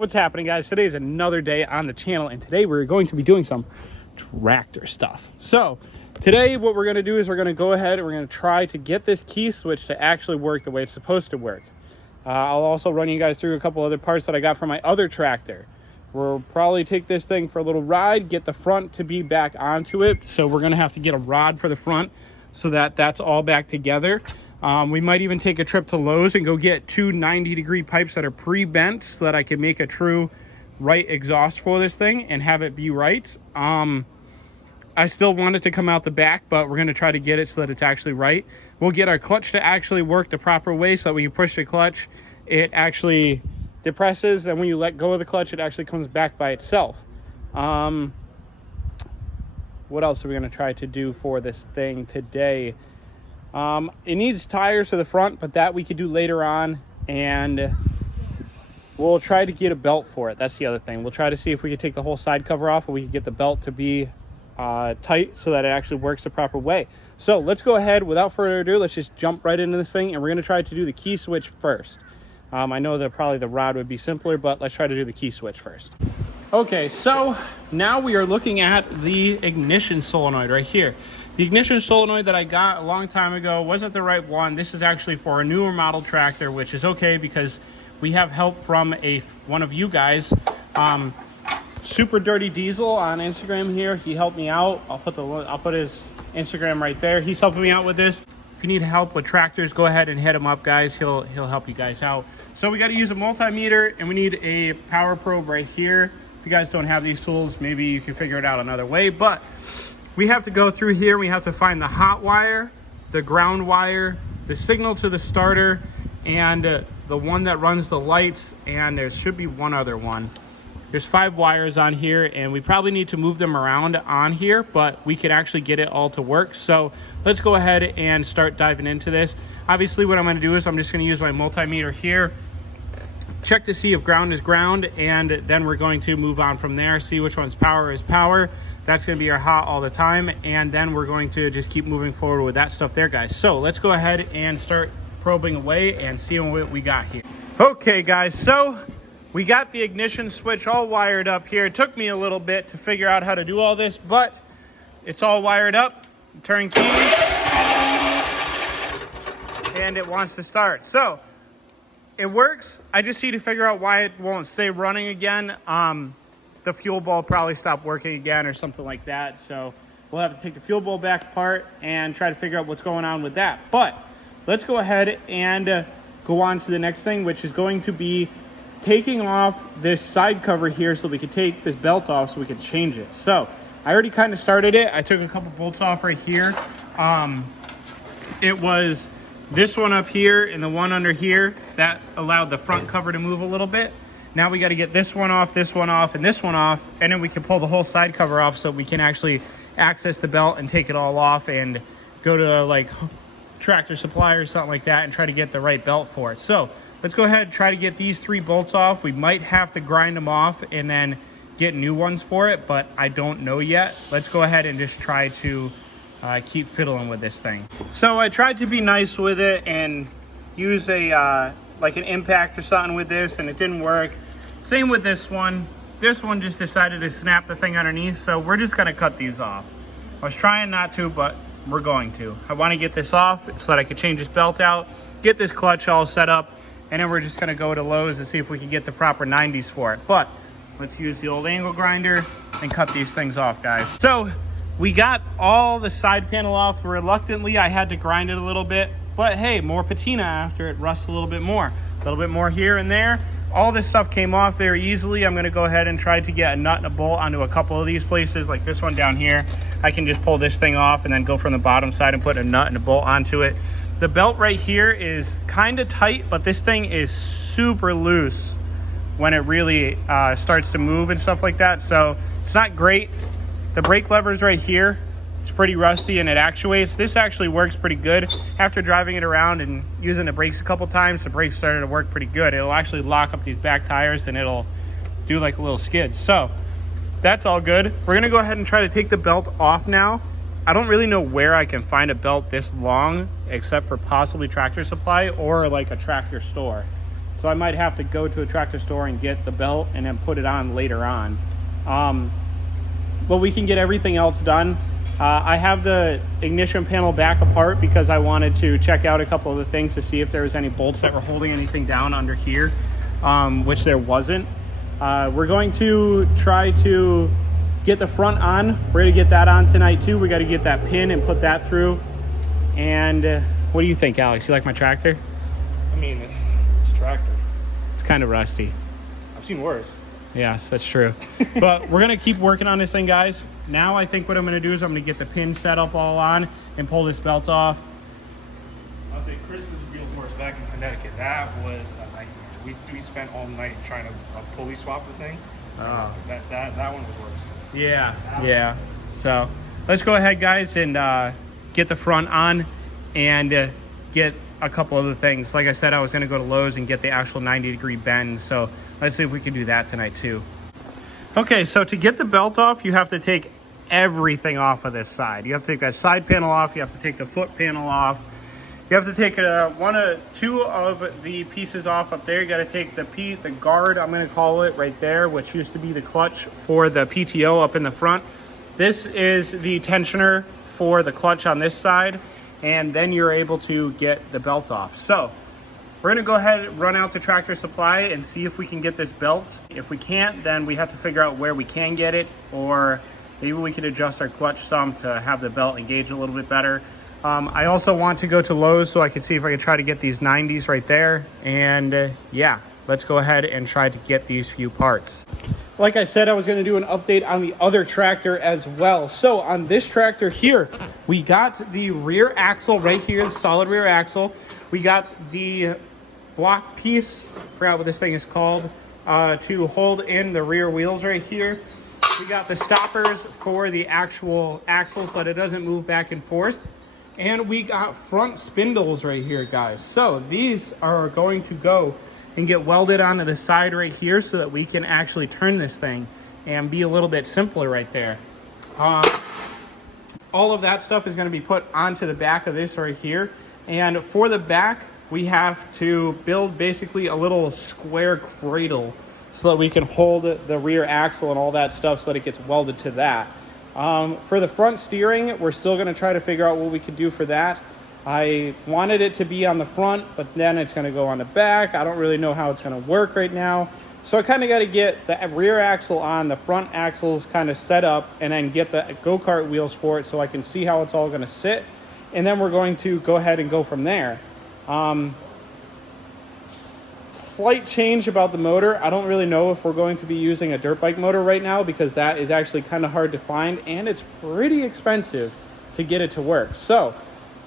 What's happening, guys? Today is another day on the channel, and today we're going to be doing some tractor stuff. So today what we're going to do is we're going to go ahead and we're going to try to get this key switch to actually work the way it's supposed to work. I'll also run you guys through a couple other parts that I got from my other tractor. We'll probably take this thing for a little ride, get the front to be back onto it. So we're going to have to get a rod for the front so that that's all back together. We might even take a trip to Lowe's and go get two 90-degree pipes that are pre-bent so that I can make a true right exhaust for this thing and have it be right. I still want it to come out the back, but we're going to try to get it so that it's actually right. We'll get our clutch to actually work the proper way so that when you push the clutch, it actually depresses. And when you let go of the clutch, it actually comes back by itself. What else are we going to try to do for this thing today? It needs tires for the front, but that we could do later on, and we'll try to get a belt for it. That's the other thing. We'll try to see if we could take the whole side cover off, or we could get the belt to be tight so that it actually works the proper way. So let's go ahead, without further ado, let's just jump right into this thing, and we're going to try to do the key switch first. I know that probably the rod would be simpler, but let's try to do the key switch first. Okay, so now we are looking at the ignition solenoid right here. The ignition solenoid that I got a long time ago wasn't the right one. This is actually for a newer model tractor, which is okay because we have help from one of you guys. Super Dirty Diesel on Instagram here. He helped me out. I'll put his Instagram right there. He's helping me out with this. If you need help with tractors, go ahead and hit him up, guys. He'll help you guys out. So we got to use a multimeter, and we need a power probe right here. If you guys don't have these tools, maybe you can figure it out another way, but we have to go through here. We have to find the hot wire, the ground wire, the signal to the starter, and the one that runs the lights, and there should be one other one. There's 5 wires on here, and we probably need to move them around on here, but we could actually get it all to work. So let's go ahead and start diving into this. Obviously, what I'm going to do is I'm just going to use my multimeter here, check to see if ground is ground, and then we're going to move on from there, see which one's power is power. That's going to be our hot all the time, and then we're going to just keep moving forward with that stuff there, guys. So let's go ahead and start probing away and seeing what we got here. Okay, guys, so we got the ignition switch all wired up here. It took me a little bit to figure out how to do all this, but it's all wired up. Turn key, and it wants to start. So it works. I just need to figure out why it won't stay running again. The fuel bowl probably stopped working again or something like that. So we'll have to take the fuel bowl back apart and try to figure out what's going on with that. But let's go ahead and go on to the next thing, which is going to be taking off this side cover here so we can take this belt off so we can change it. So I already kind of started it. I took a couple bolts off right here. It was this one up here and the one under here that allowed the front cover to move a little bit. Now we got to get this one off, and this one off, and then we can pull the whole side cover off so we can actually access the belt and take it all off and go to like Tractor Supply or something like that and try to get the right belt for it. So let's go ahead and try to get these 3 bolts off. We might have to grind them off and then get new ones for it, but I don't know yet. Let's go ahead and just try to keep fiddling with this thing. So I tried to be nice with it and use a like an impact or something with this, and it didn't work. Same with this one. This one just decided to snap the thing underneath, so we're just gonna cut these off. I was trying not to, but we're going to. I wanna get this off so that I can change this belt out, get this clutch all set up, and then we're just gonna go to Lowe's and see if we can get the proper 90s for it. But let's use the old angle grinder and cut these things off, guys. So we got all the side panel off. Reluctantly, I had to grind it a little bit, but hey, more patina after it rusts a little bit more here and there. All this stuff came off very easily. I'm gonna go ahead and try to get a nut and a bolt onto a couple of these places, like this one down here. I can just pull this thing off and then go from the bottom side and put a nut and a bolt onto it. The belt right here is kind of tight, but this thing is super loose when it really starts to move and stuff like that. So it's not great. The brake lever's right here. It's pretty rusty and it actuates. This actually works pretty good. After driving it around and using the brakes a couple times, the brakes started to work pretty good. It'll actually lock up these back tires and it'll do like a little skid. So that's all good. We're gonna go ahead and try to take the belt off now. I don't really know where I can find a belt this long except for possibly Tractor Supply or like a tractor store. So I might have to go to a tractor store and get the belt and then put it on later on. But we can get everything else done. I have the ignition panel back apart because I wanted to check out a couple of the things to see if there was any bolts that were holding anything down under here, which there wasn't. We're going to try to get the front on. We're gonna get that on tonight too. We got to get that pin and put that through. And what do you think, Alex? You like my tractor? I mean, it's a tractor. It's kind of rusty. I've seen worse. Yes, that's true. But we're gonna keep working on this thing, guys. Now I think what I'm gonna do is I'm gonna get the pin set up all on and pull this belt off. I'll say Chris's wheel force back in Connecticut, that was a nightmare. We spent all night trying to pulley swap the thing. Oh. That one was worse. Yeah. So let's go ahead, guys, and get the front on and get a couple other things. Like I said, I was gonna go to Lowe's and get the actual 90-degree bend. So let's see if we can do that tonight too. Okay, so to get the belt off, you have to take everything off of this side. You have to take that side panel off. You have to take the foot panel off. You have to take two of the pieces off up there. You got to take the guard, I'm going to call it right there, which used to be the clutch for the PTO up in the front. This is the tensioner for the clutch on this side, and then you're able to get the belt off. So we're gonna go ahead and run out to Tractor Supply and see if we can get this belt. If we can't, then we have to figure out where we can get it, or maybe we could adjust our clutch some to have the belt engage a little bit better. I also want to go to Lowe's so I can see if I can try to get these 90s right there. And yeah, let's go ahead and try to get these few parts. Like I said, I was gonna do an update on the other tractor as well. So on this tractor here, we got the rear axle right here, the solid rear axle. We got the block piece, forgot what this thing is called, to hold in the rear wheels right here. We got the stoppers for the actual axle so that it doesn't move back and forth. And we got front spindles right here, guys. So these are going to go and get welded onto the side right here so that we can actually turn this thing and be a little bit simpler right there. All of that stuff is going to be put onto the back of this right here. And for the back, we have to build basically a little square cradle so that we can hold the rear axle and all that stuff so that it gets welded to that. For the front steering, we're still going to try to figure out what we could do for that. I wanted it to be on the front, but then it's going to go on the back. I don't really know how it's going to work right now. So I kind of got to get the rear axle on, the front axles kind of set up, and then get the go-kart wheels for it so I can see how it's all going to sit. And then we're going to go ahead and go from there. Slight change about the motor. I don't really know if we're going to be using a dirt bike motor right now because that is actually kind of hard to find and it's pretty expensive to get it to work. So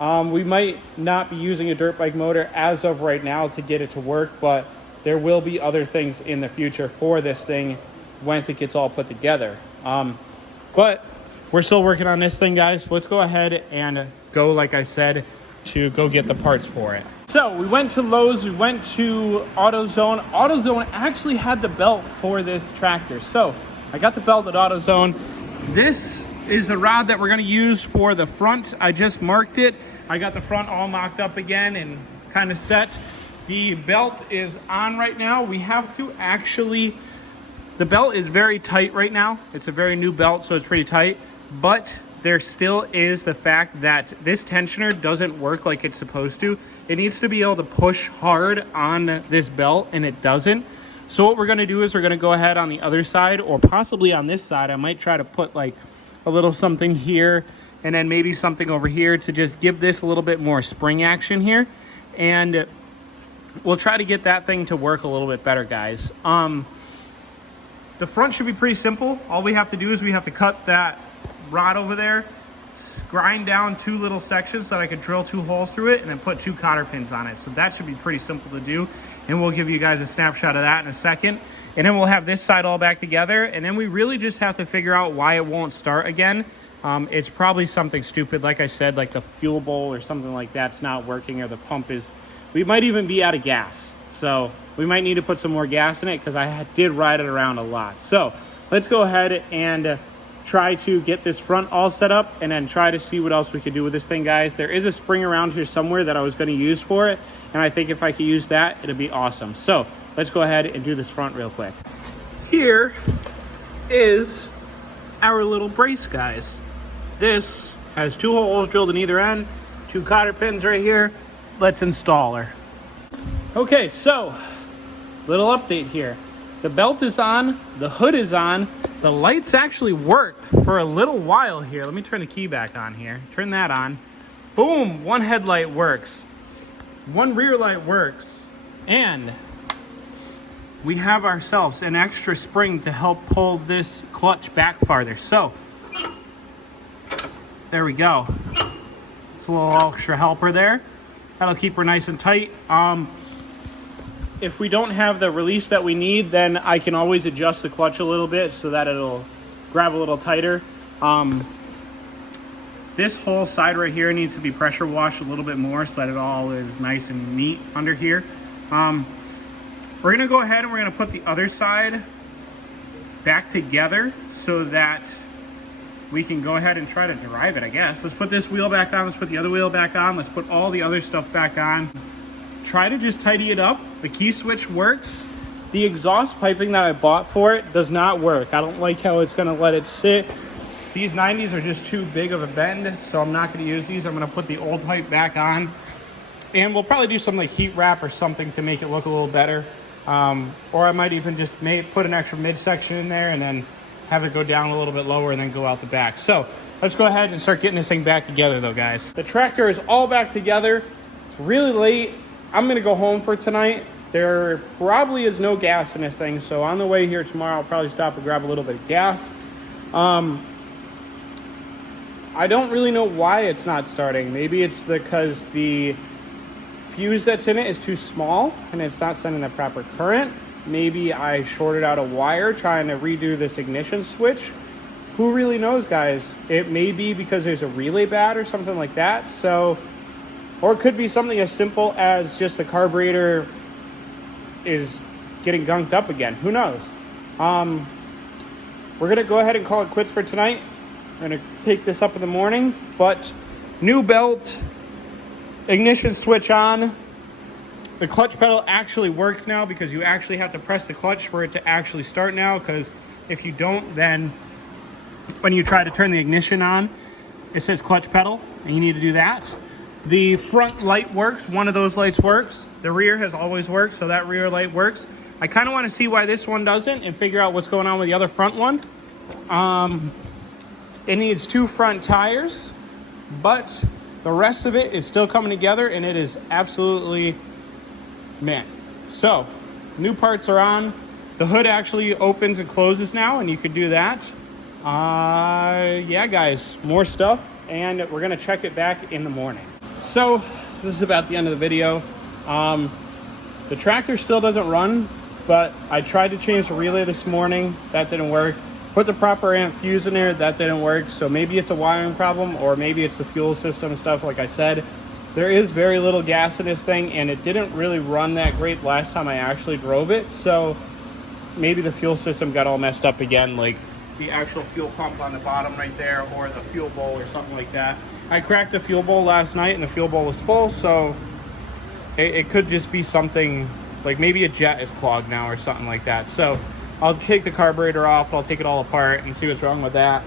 we might not be using a dirt bike motor as of right now to get it to work, but there will be other things in the future for this thing once it gets all put together. But we're still working on this thing, guys. Let's go ahead and go, like I said, to go get the parts for it. So we went to Lowe's, we went to AutoZone. AutoZone actually had the belt for this tractor. So I got the belt at AutoZone. This is the rod that we're gonna use for the front. I just marked it. I got the front all mocked up again and kind of set. The belt is on right now. We have to actually, the belt is very tight right now. It's a very new belt, so it's pretty tight, but there still is the fact that this tensioner doesn't work like it's supposed to. It needs to be able to push hard on this belt, and it doesn't. So what we're gonna do is we're gonna go ahead on the other side, or possibly on this side. I might try to put like a little something here, and then maybe something over here to just give this a little bit more spring action here. And we'll try to get that thing to work a little bit better, guys. The front should be pretty simple. All we have to do is we have to cut that rod over there, grind down 2 little sections so that I could drill 2 holes through it, and then put 2 cotter pins on it. So that should be pretty simple to do, and we'll give you guys a snapshot of that in a second. And then we'll have this side all back together, and then we really just have to figure out why it won't start again. It's probably something stupid, like I said, like the fuel bowl or something like that's not working, or the pump is, we might even be out of gas. So we might need to put some more gas in it because I did ride it around a lot. So let's go ahead and try to get this front all set up and then try to see what else we could do with this thing, guys. There is a spring around here somewhere that I was going to use for it, And I think if I could use that, it'd be awesome. So let's go ahead and do this front real quick. Here is our little brace, guys. This has 2 holes drilled in either end, 2 cotter pins right here. Let's install her. Okay, so little update here. The belt is on, the hood is on, the lights actually worked for a little while here. Let me turn the key back on here. Turn that on. Boom, 1 headlight works. 1 rear light works. And we have ourselves an extra spring to help pull this clutch back farther. So, there we go. It's a little extra helper there. That'll keep her nice and tight. If we don't have the release that we need, then I can always adjust the clutch a little bit so that it'll grab a little tighter. This whole side right here needs to be pressure washed a little bit more so that it all is nice and neat under here. We're gonna go ahead and we're gonna put the other side back together so that we can go ahead and try to drive it, I guess. Let's put this wheel back on, let's put the other wheel back on, let's put all the other stuff back on. Try to just tidy it up. The key switch works. The exhaust piping that I bought for it does not work. I don't like how it's gonna let it sit. These 90s are just too big of a bend, so I'm not gonna use these. I'm gonna put the old pipe back on. And we'll probably do some like heat wrap or something to make it look a little better. Or I might even just put an extra midsection in there and then have it go down a little bit lower and then go out the back. So let's go ahead and start getting this thing back together though, guys. The tractor is all back together. It's really late. I'm gonna go home for tonight. There probably is no gas in this thing, so on the way here tomorrow, I'll probably stop and grab a little bit of gas. I don't really know why it's not starting. Maybe it's because the fuse that's in it is too small and it's not sending the proper current. Maybe I shorted out a wire trying to redo this ignition switch. Who really knows, guys? It may be because there's a relay bad or something like that. So, or it could be something as simple as just the carburetor is getting gunked up again. Who knows? We're gonna go ahead and call it quits for tonight. We're gonna take this up in the morning, but new belt, ignition switch on. The clutch pedal actually works now because you actually have to press the clutch for it to actually start now, because if you don't, then when you try to turn the ignition on, it says clutch pedal, and you need to do that. The front light works. One of those lights works. The rear has always worked, so that rear light works. I kind of want to see why this one doesn't and figure out what's going on with the other front one. It needs 2 front tires, but the rest of it is still coming together, and it is absolutely mint. So, new parts are on. The hood actually opens and closes now, and you can do that. Yeah, guys, more stuff, and we're gonna check it back in the morning. So, this is about the end of the video. The tractor still doesn't run, but I tried to change the relay this morning. That didn't work. Put the proper amp fuse in there. That didn't work. So maybe it's a wiring problem, or maybe it's the fuel system stuff. Like I said, there is very little gas in this thing, and it didn't really run that great last time I actually drove it. So maybe the fuel system got all messed up again, like the actual fuel pump on the bottom right there, or the fuel bowl or something like that. I cracked the fuel bowl last night, and the fuel bowl was full, so it could just be something, like maybe a jet is clogged now or something like that. So I'll take the carburetor off, I'll take it all apart and see what's wrong with that.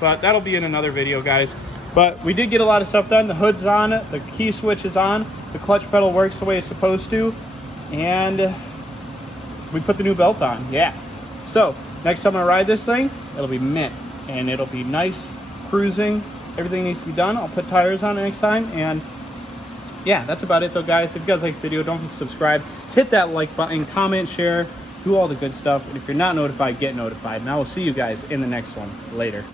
But that'll be in another video, guys. But we did get a lot of stuff done. The hood's on, the key switch is on, the clutch pedal works the way it's supposed to, and we put the new belt on, yeah. So next time I ride this thing, it'll be mint, and it'll be nice, cruising. Everything needs to be done. I'll put tires on it next time, and yeah, that's about it though, guys. If you guys like the video, don't forget to subscribe, hit that like button, comment, share, do all the good stuff. And if you're not notified, get notified. And I will see you guys in the next one. Later.